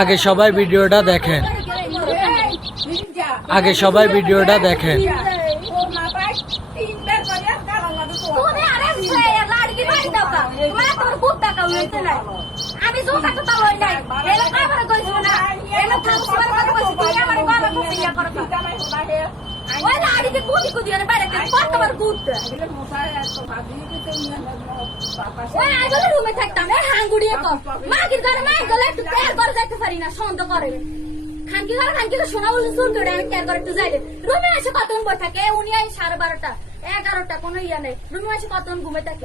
আগে সবাই ভিডিওটা দেখেন। আগে সবাই ভিডিওটা দেখেন। রুমে থাকতাম হাঙ্গুড়িয়ে মাগির ঘরে মায়ের গলে একটু তেল করে যাইতে পারি না সন্দেহ করে খানকি ঘরে খানকি শোনা বলছে শুন করে আমি তেল করে একটু যাইলে রুমে এসে কতক্ষণ বই থাকে উনি 12:30 11টা কোনো ইয়া নেই রুমে এসে কতক্ষণ ঘুমে থাকে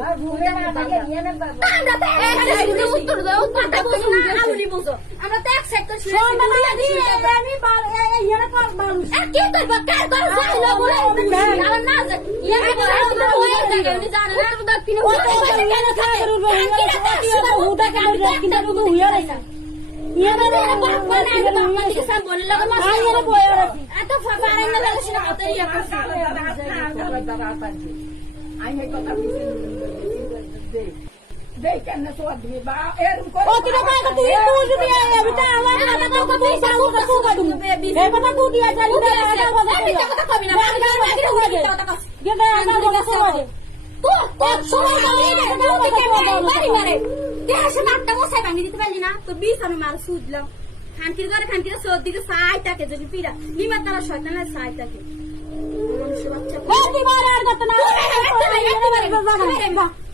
আমরা তো এক সেক্টর খানকির ঘরে খানকির সর দিকে সাই থাকে যদি পিড়া নিমার তারা শয়তানের সাই থাকে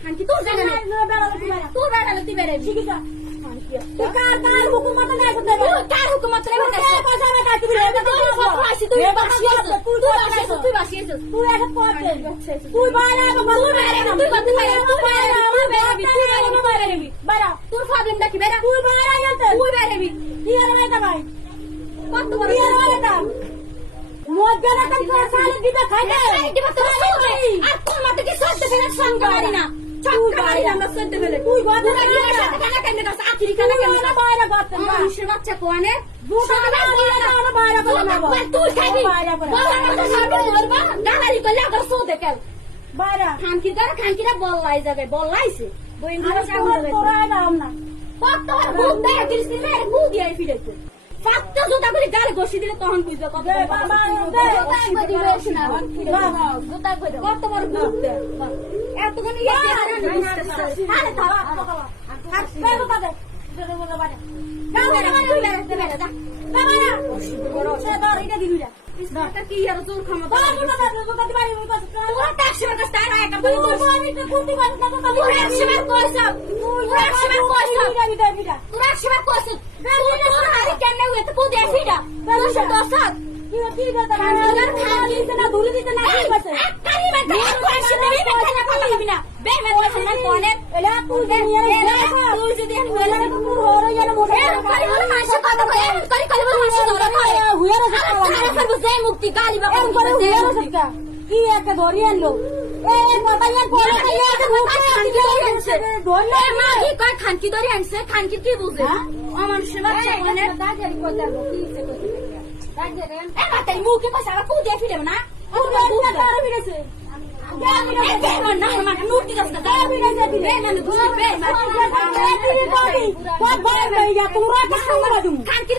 খানকি তোর জায়গা তোর বেড়ালে তুই বেড়াবি তোর প্রবলেমটা কি বেড়া তুই বেড়াবি কত বড় বাচ্চা কোয়ানে খানকিরা বললাই যাবে বললাইছে ফিরেছে সাতটা জুতা করে গাড়ি ঘষি দিলে তখন বুঝবে কত বড় বুঝতে এতখানি কি আর তোর ক্ষমতা মুক্তি গালি কি একটা ধরি আনলো খানকি ধরে আনছে খানকি কি বুঝে অমানুষের বাচ্চা মুখে পাশে আবার কুদিয়ে ফিরে না খানকি